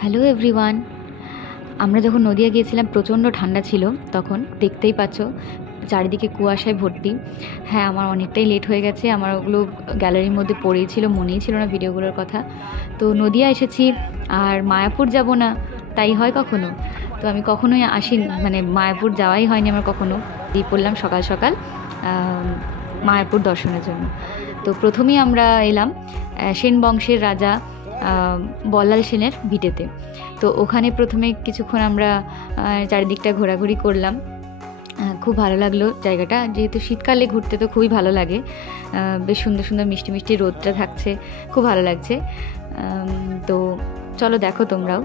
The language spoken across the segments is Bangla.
Hello everyone. আমরা যখন নদিয়া গিয়েছিলাম প্রচণ্ড ঠান্ডা ছিল, তখন দেখতেই পাচ্ছ চারিদিকে কুয়াশায় ভর্তি। হ্যাঁ, আমার অনেকটাই লেট হয়ে গেছে, আমার ওগুলো গ্যালারির মধ্যে পড়েই ছিল, মনেই ছিল না ভিডিওগুলোর কথা। তো নদিয়া এসেছি আর মায়াপুর যাব না তাই হয় কখনো? তো আমি কখনোই মানে মায়াপুর যাওয়াই হয়নি আমার কখনো। দিয়ে পড়লাম সকাল সকাল মায়াপুর দর্শনের জন্য। তো প্রথমেই আমরা এলাম সেন বংশের রাজা বল্লাল সেনের ভিটেতে। তো ওখানে প্রথমে কিছুক্ষণ আমরা চারিদিকটা ঘোরাঘুরি করলাম। খুব ভালো লাগলো জায়গাটা, যেহেতু শীতকালে ঘুরতে তো খুবই ভালো লাগে। বেশ সুন্দর সুন্দর মিষ্টি মিষ্টি রোদটা থাকছে, খুব ভালো লাগছে। তো চলো দেখো তোমরাও।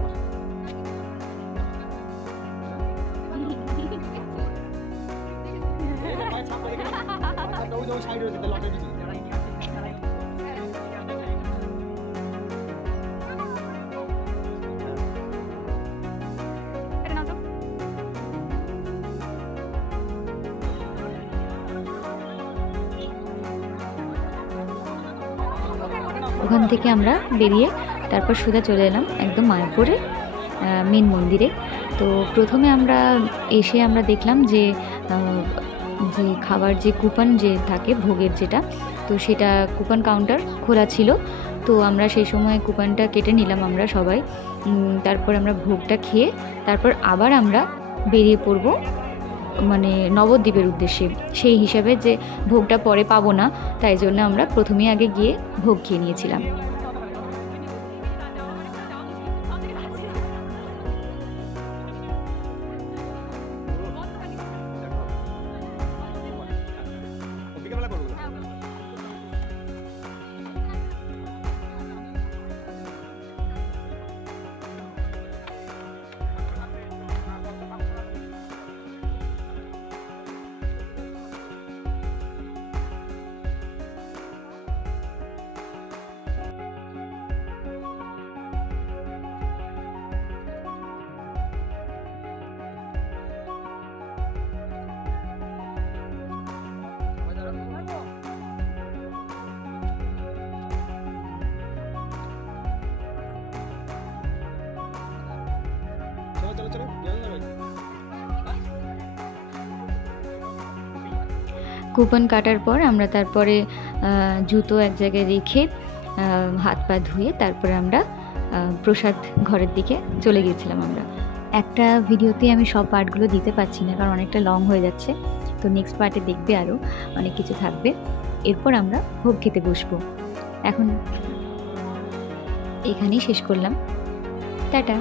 ওখান থেকে আমরা বেরিয়ে তারপর সোজা চলে এলাম একদম মায়াপুরে মেন মন্দিরে। তো প্রথমে আমরা এসে আমরা দেখলাম যে যে খাবার যে কুপন যে থাকে ভোগের যেটা, তো সেটা কুপন কাউন্টার খোলা ছিল। তো আমরা সেই সময় কুপনটা কেটে নিলাম আমরা সবাই। তারপর আমরা ভোগটা খেয়ে তারপর আবার আমরা বেরিয়ে পড়ব মানে নবদ্বীপের উদ্দেশ্যে। সেই হিসাবে যে ভোগটা পরে পাবো না, তাই জন্য আমরা প্রথমেই আগে গিয়ে ভোগ খেয়ে নিয়েছিলাম। কুপন কাটার পর আমরা তারপরে জুতো এক জায়গায় রেখে হাত পা ধুয়ে তারপরে আমরা প্রসাদ ঘরের দিকে চলে গিয়েছিলাম। আমরা একটা ভিডিওতে আমি সব পার্টগুলো দিতে পারছি না, কারণ অনেকটা লং হয়ে যাচ্ছে। তো নেক্সট পার্টে দেখবে আরও অনেক কিছু থাকবে। এরপর আমরা ভোগ খেতে বসবো। এখন এখানেই শেষ করলাম, টাটা।